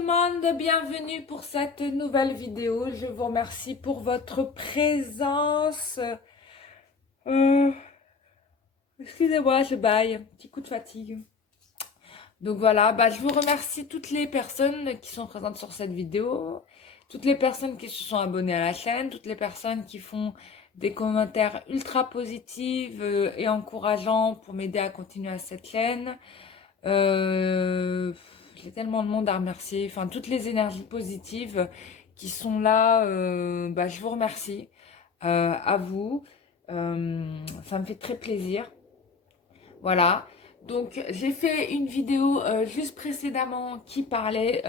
le monde, bienvenue pour cette nouvelle vidéo. Je vous remercie pour votre présence. Euh, Excusez-moi, je baille, un petit coup de fatigue. Donc voilà, je vous remercie toutes les personnes qui sont présentes sur cette vidéo, toutes les personnes qui se sont abonnées à la chaîne, toutes les personnes qui font des commentaires ultra positifs et encourageants pour m'aider à continuer à cette chaîne. J'ai tellement de monde à remercier, enfin toutes les énergies positives qui sont là, je vous remercie, à vous. Ça me fait très plaisir. Voilà. Donc j'ai fait une vidéo juste précédemment qui parlait,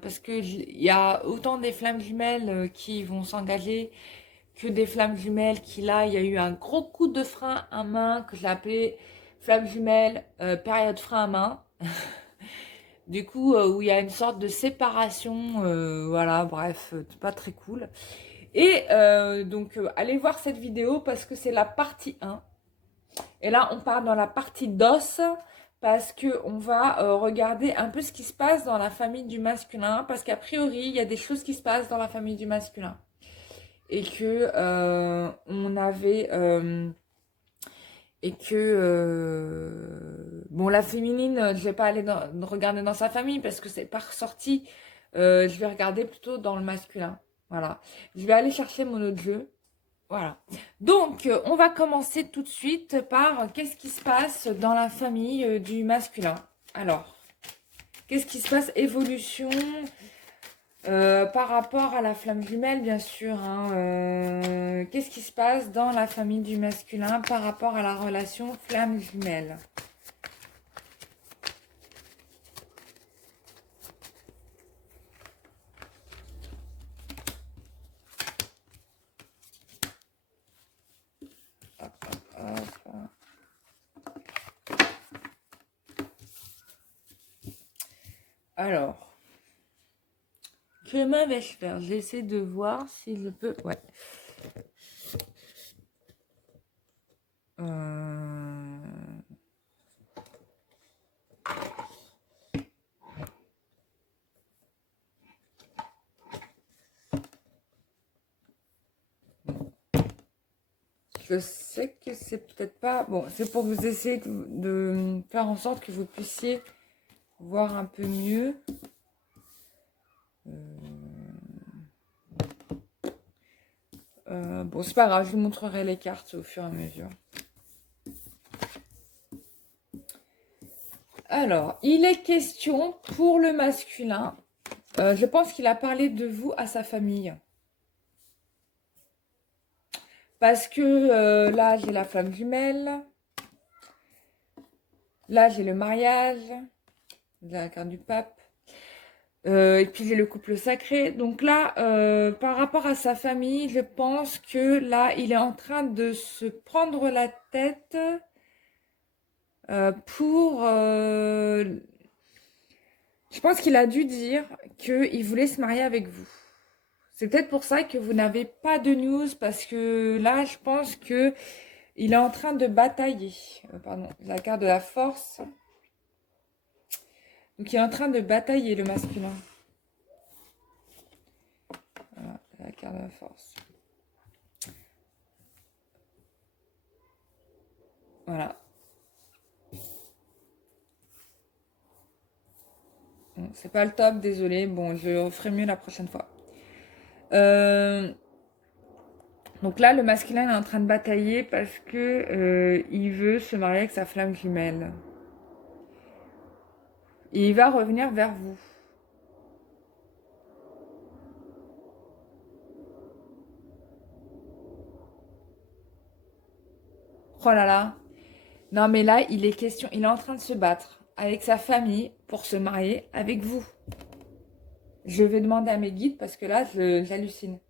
parce que il y a autant des flammes jumelles qui vont s'engager que des flammes jumelles qui là, il y a eu un gros coup de frein à main que j'ai appelé flamme jumelle période frein à main. Du coup, où il y a une sorte de séparation, voilà, bref, pas très cool. Et allez voir cette vidéo parce que c'est la partie 1. Et là, on part dans la partie d'os parce que on va regarder un peu ce qui se passe dans la famille du masculin. Parce qu'a priori, il y a des choses qui se passent dans la famille du masculin. Et que on avait... bon, la féminine, je vais pas aller regarder dans sa famille parce que c'est pas ressorti. Je vais regarder plutôt dans le masculin. Voilà. Je vais aller chercher mon autre jeu. Voilà. Donc, on va commencer tout de suite par qu'est-ce qui se passe dans la famille du masculin. Alors, qu'est-ce qui se passe? Évolution par rapport à la flamme jumelle, bien sûr. Qu'est-ce qui se passe dans la famille du masculin par rapport à la relation flamme jumelle? Hop, hop, hop. Alors, comment vais-je faire? J'essaie de voir si je peux... Ouais. Je sais que c'est peut-être pas... Bon, c'est pour que vous essayiez de faire en sorte que vous puissiez voir un peu mieux. Bon, c'est pas grave, je vous montrerai les cartes au fur et à mesure. Alors, il est question pour le masculin. Je pense qu'il a parlé de vous à sa famille. Parce que là, j'ai la flamme jumelle. Là, j'ai le mariage. La carte du pape. Et puis, j'ai le couple sacré. Donc là, par rapport à sa famille, je pense que là, il est en train de se prendre la tête pour... je pense qu'il a dû dire qu'il voulait se marier avec vous. C'est peut-être pour ça que vous n'avez pas de news, parce que là, je pense que il est en train de batailler. Pardon, la carte de la force. Donc, il est en train de batailler, le masculin. Voilà, la carte de la force. Voilà. Bon, c'est pas le top, désolé. Bon, je ferai mieux la prochaine fois. Donc là, le masculin est en train de batailler parce que il veut se marier avec sa flamme jumelle. Et il va revenir vers vous. Oh là là. Non mais là, il est question, il est en train de se battre avec sa famille pour se marier avec vous. Je vais demander à mes guides parce que là, j'hallucine.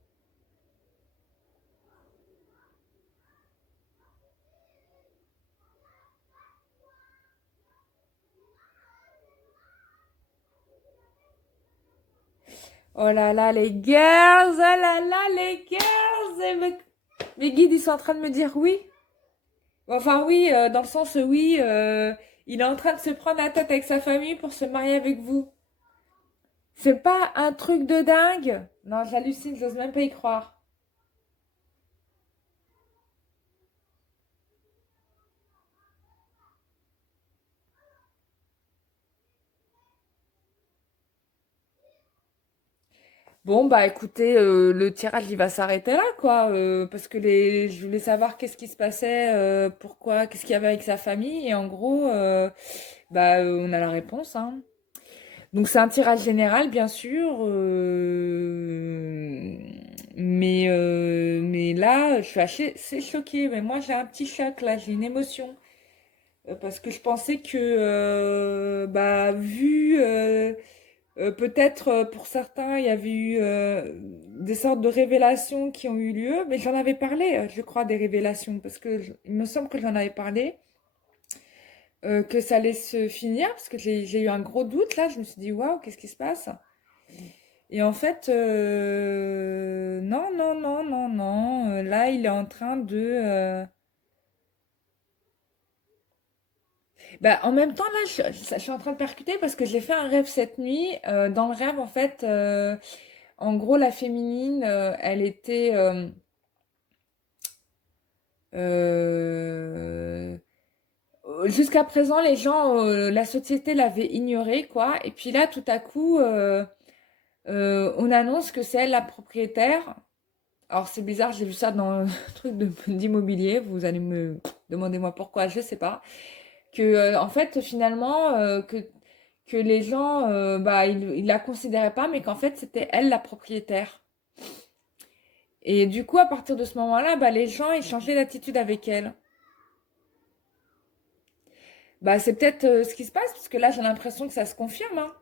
Oh là là, les girls, oh là là, les girls. Mes guides, ils sont en train de me dire oui. Enfin oui, dans le sens oui, il est en train de se prendre la tête avec sa famille pour se marier avec vous. C'est pas un truc de dingue? Non, j'hallucine, j'ose même pas y croire. Bon, bah écoutez, le tirage il va s'arrêter là, quoi. Parce que je voulais savoir qu'est-ce qui se passait, pourquoi, qu'est-ce qu'il y avait avec sa famille. Et en gros, on a la réponse, hein. Donc c'est un tirage général, bien sûr. Mais là, je suis assez choquée. Mais moi, j'ai un petit choc, là, j'ai une émotion. Parce que je pensais que, peut-être pour certains, il y avait eu des sortes de révélations qui ont eu lieu, mais j'en avais parlé, je crois, des révélations, parce que il me semble que j'en avais parlé, que ça allait se finir, parce que j'ai eu un gros doute là, je me suis dit, waouh, qu'est-ce qui se passe? Et en fait, non, non, non, non, non, là, il est en train de... Bah, en même temps, là, je suis en train de percuter parce que j'ai fait un rêve cette nuit. Dans le rêve, en fait, en gros, la féminine, elle était... euh, jusqu'à présent, les gens, la société l'avait ignorée, quoi. Et puis là, tout à coup, on annonce que c'est elle la propriétaire. Alors, c'est bizarre, j'ai vu ça dans un truc d'immobilier. Vous allez me demander moi pourquoi, je sais pas. Que, en fait, finalement, que les gens, ils la considéraient pas, mais qu'en fait, c'était elle la propriétaire. Et du coup, à partir de ce moment-là, bah, les gens, ils changeaient d'attitude avec elle. Bah, c'est peut-être ce qui se passe, parce que là, j'ai l'impression que ça se confirme, hein.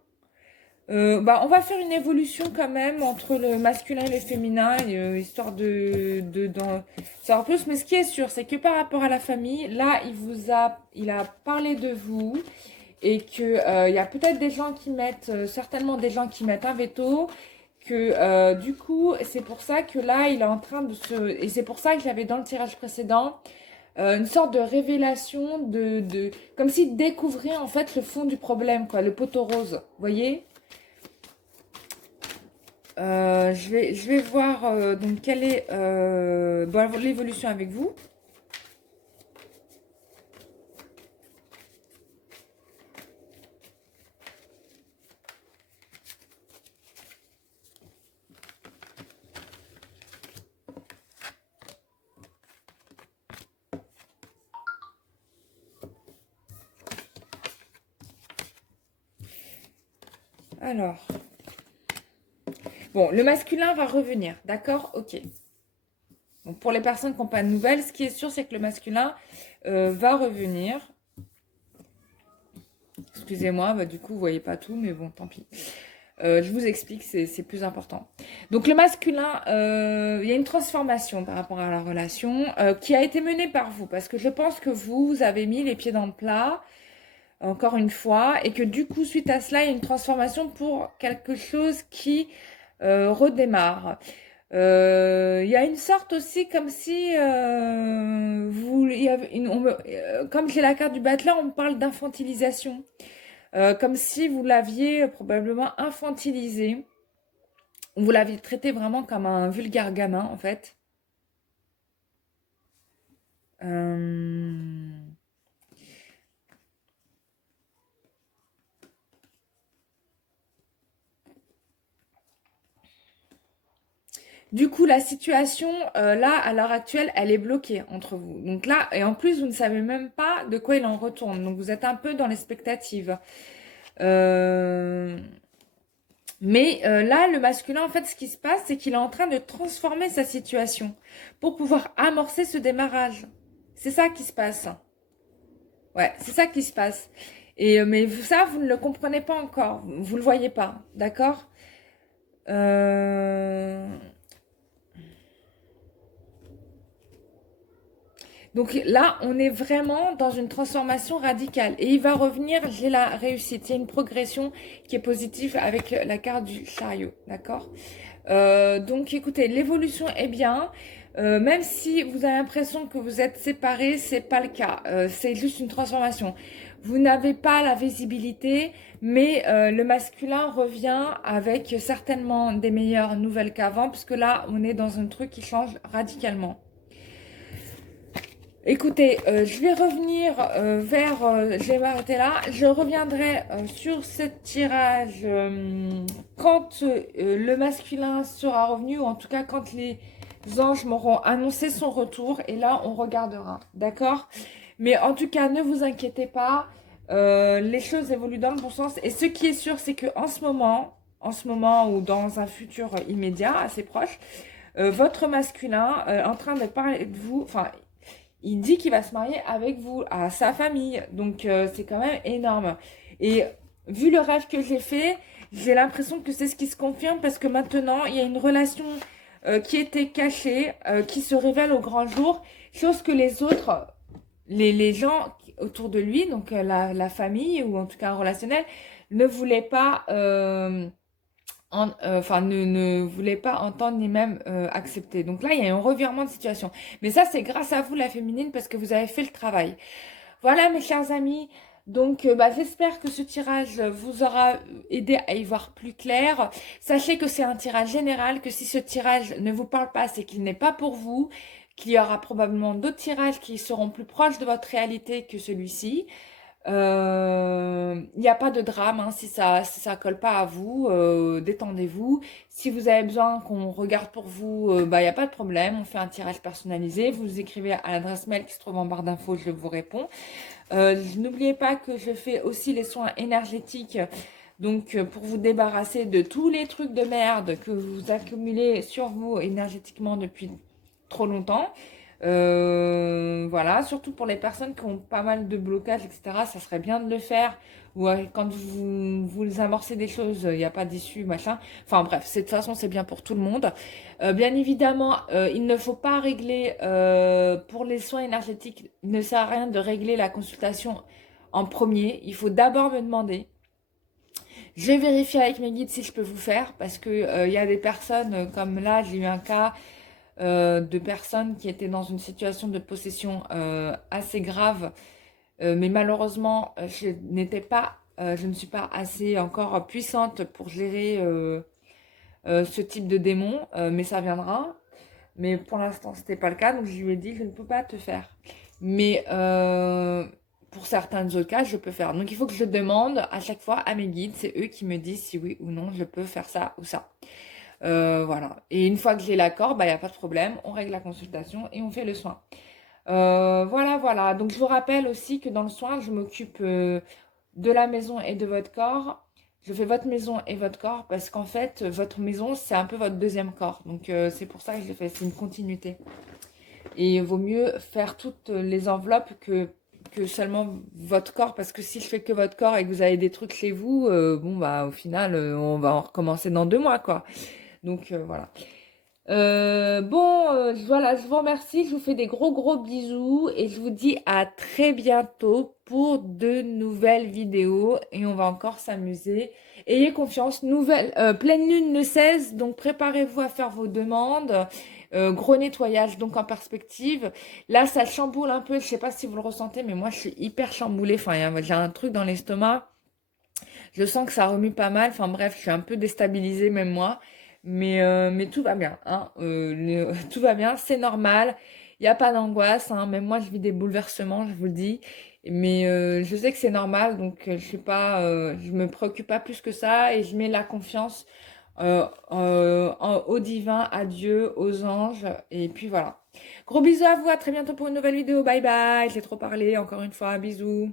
On va faire une évolution quand même entre le masculin et le féminin, histoire d'en savoir plus. Mais ce qui est sûr, c'est que par rapport à la famille, là, il a parlé de vous et que il y a peut-être des gens qui mettent, certainement des gens qui mettent un veto. Que du coup, c'est pour ça que là, il est en train de se, et c'est pour ça que j'avais dans le tirage précédent une sorte de révélation comme s'il découvrait en fait le fond du problème, quoi, le poteau rose, vous voyez? Je vais voir donc quelle est l'évolution avec vous. Alors, bon, le masculin va revenir, d'accord? Ok. Donc pour les personnes qui n'ont pas de nouvelles, ce qui est sûr, c'est que le masculin va revenir. Excusez-moi, bah, du coup, vous voyez pas tout, mais bon, tant pis. Je vous explique, c'est plus important. Donc le masculin, il y a une transformation par rapport à la relation qui a été menée par vous, parce que je pense que vous avez mis les pieds dans le plat, encore une fois, et que du coup, suite à cela, il y a une transformation pour quelque chose qui redémarre. Il y a une sorte aussi comme si il y avait comme j'ai la carte du battleur, on me parle d'infantilisation. Comme si vous l'aviez probablement infantilisé. Vous l'aviez traité vraiment comme un vulgaire gamin, en fait. Euh, Du coup, la situation, là, à l'heure actuelle, elle est bloquée entre vous. Donc là, et en plus, vous ne savez même pas de quoi il en retourne. Donc vous êtes un peu dans l'expectative. Euh, là, le masculin, en fait, ce qui se passe, c'est qu'il est en train de transformer sa situation pour pouvoir amorcer ce démarrage. C'est ça qui se passe. Ouais, c'est ça qui se passe. Mais ça, vous ne le comprenez pas encore. Vous ne le voyez pas. D'accord? Euh, Donc là, on est vraiment dans une transformation radicale. Et il va revenir, j'ai la réussite. Il y a une progression qui est positive avec la carte du chariot. D'accord? Donc écoutez, l'évolution est bien. Même si vous avez l'impression que vous êtes séparés, c'est pas le cas. C'est juste une transformation. Vous n'avez pas la visibilité, mais le masculin revient avec certainement des meilleures nouvelles qu'avant, puisque là, on est dans un truc qui change radicalement. Écoutez, je vais revenir je vais m'arrêter là. Je reviendrai sur ce tirage quand le masculin sera revenu, ou en tout cas quand les anges m'auront annoncé son retour. Et là, on regardera, d'accord? Mais en tout cas, ne vous inquiétez pas, les choses évoluent dans le bon sens. Et ce qui est sûr, c'est que en ce moment ou dans un futur immédiat, assez proche, votre masculin en train de parler de vous, enfin, il dit qu'il va se marier avec vous, à sa famille. Donc, c'est quand même énorme. Et vu le rêve que j'ai fait, j'ai l'impression que c'est ce qui se confirme parce que maintenant, il y a une relation qui était cachée, qui se révèle au grand jour. Chose que les autres, les gens autour de lui, donc la famille ou en tout cas un relationnel, ne voulaient pas... ne voulait pas entendre ni même accepter. Donc là, il y a un revirement de situation. Mais ça, c'est grâce à vous, la féminine, parce que vous avez fait le travail. Voilà, mes chers amis. Donc, j'espère que ce tirage vous aura aidé à y voir plus clair. Sachez que c'est un tirage général, que si ce tirage ne vous parle pas, c'est qu'il n'est pas pour vous, qu'il y aura probablement d'autres tirages qui seront plus proches de votre réalité que celui-ci. Il n'y a pas de drame hein, si ça colle pas à vous, détendez-vous. Si vous avez besoin qu'on regarde pour vous, il n'y a pas de problème, on fait un tirage personnalisé. Vous écrivez à l'adresse mail qui se trouve en barre d'infos, je vous réponds. N'oubliez pas que je fais aussi les soins énergétiques. Donc, pour vous débarrasser de tous les trucs de merde que vous accumulez sur vous énergétiquement depuis trop longtemps. Voilà, surtout pour les personnes qui ont pas mal de blocages, etc. Ça serait bien de le faire. Ou quand vous amorcez des choses, il n'y a pas d'issue, machin. Enfin bref, de toute façon, c'est bien pour tout le monde. Bien évidemment, il ne faut pas régler, pour les soins énergétiques, il ne sert à rien de régler la consultation en premier. Il faut d'abord me demander. Je vais vérifier avec mes guides si je peux vous faire, parce que il y a des personnes, comme là, j'ai eu un cas de personnes qui étaient dans une situation de possession assez grave, mais malheureusement, je ne suis pas assez encore puissante pour gérer ce type de démon, mais ça viendra. Mais pour l'instant, c'était pas le cas, donc je lui ai dit, je ne peux pas te faire. Mais pour certains autres cas, je peux faire. Donc il faut que je demande à chaque fois à mes guides, c'est eux qui me disent si oui ou non je peux faire ça ou ça. Voilà. Et une fois que j'ai l'accord, il n'y a pas de problème. On règle la consultation et on fait le soin. Voilà. Donc, je vous rappelle aussi que dans le soin, je m'occupe de la maison et de votre corps. Je fais votre maison et votre corps parce qu'en fait, votre maison, c'est un peu votre deuxième corps. Donc, c'est pour ça que je le fais. C'est une continuité. Et il vaut mieux faire toutes les enveloppes que seulement votre corps. Parce que si je fais que votre corps et que vous avez des trucs chez vous, au final, on va en recommencer dans 2 mois, quoi. Donc voilà. Voilà, je vous remercie, je vous fais des gros bisous et je vous dis à très bientôt pour de nouvelles vidéos et on va encore s'amuser. Ayez confiance, pleine lune le 16, donc préparez-vous à faire vos demandes. Gros nettoyage donc en perspective. Là, ça chamboule un peu, je sais pas si vous le ressentez, mais moi je suis hyper chamboulée. Enfin, j'ai un truc dans l'estomac. Je sens que ça remue pas mal. Enfin bref, je suis un peu déstabilisée même moi. Mais tout va bien, hein. Tout va bien, c'est normal. Il n'y a pas d'angoisse, hein. Même moi, je vis des bouleversements, je vous le dis. Mais je sais que c'est normal, donc je me préoccupe pas plus que ça et je mets la confiance au divin, à Dieu, aux anges. Et puis voilà. Gros bisous à vous, à très bientôt pour une nouvelle vidéo. Bye bye, j'ai trop parlé, encore une fois, bisous.